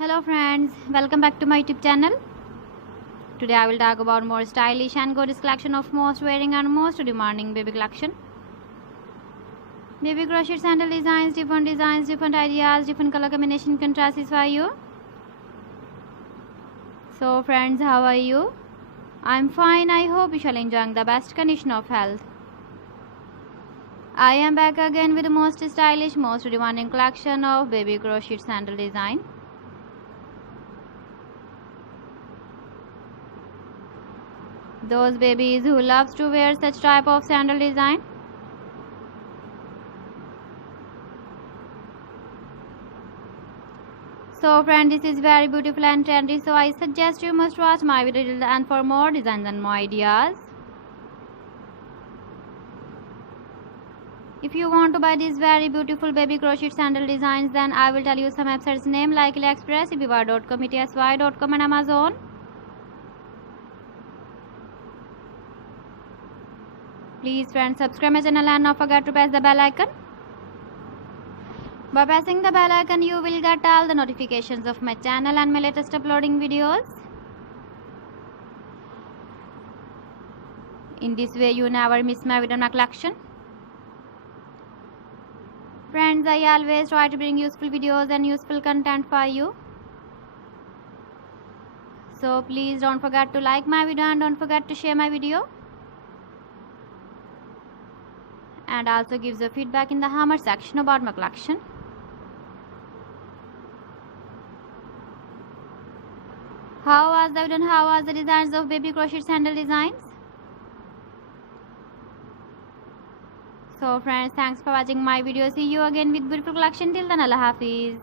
Hello friends, welcome back to my YouTube channel. Today I will talk about more stylish and gorgeous collection of most wearing and most demanding baby collection. Baby crochet sandal designs, different ideas, different color combination can satisfy you. So friends, how are you? I'm fine. I hope you shall enjoy the best condition of health. I am back again with the most stylish, most demanding collection of baby crochet sandal design. Those babies who loves to wear such type of sandal design. So friend, this is very beautiful and trendy, so I suggest you must watch my video till the end for more designs and more ideas. If you want to buy these very beautiful baby crochet sandal designs, then I will tell you some websites name like AliExpress, eBay.com, ETSY.com and Amazon. Please friends, subscribe my channel and not forget to press the bell icon. By pressing the bell icon, you will get all the notifications of my channel and my latest uploading videos. In this way, you never miss my video in my collection. Friends, I always try to bring useful videos and useful content for you. So please don't forget to like my video and don't forget to share my video. And also gives a feedback in the comment section about my collection. How was the video and how was the designs of baby crochet sandal designs? So friends, thanks for watching my video. See you again with beautiful collection. Till then, Allah Hafiz.